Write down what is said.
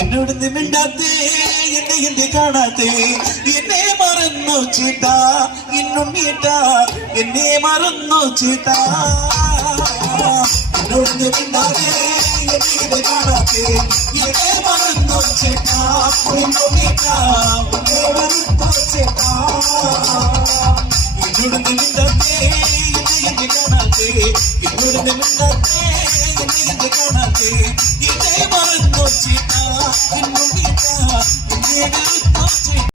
എന്നോട് മിണ്ടാത്തേ എന്നെ എന്ത് കാണാത്തേ എന്നെ മറന്നു ചേട്ടാ ഇന്നുണ്ണീട്ടാ എന്നെ മറന്നു ചേട്ടാ എന്നോട് മിണ്ടാത്തേ എന്നെ ഇത് കാണാത്തേ എന്നെ മറന്നു ചേട്ടാ ഇന്നുണ്ണീട്ടാ എന്നെ മറന്നു ചേട്ടാ എന്നോട് മിണ്ടാത്തേ എന്നെ എന്ത് കാണാത്തേ എന്നോട് മിണ്ടാത്തേ എന്നെ എന്ത് കാണാത്തേ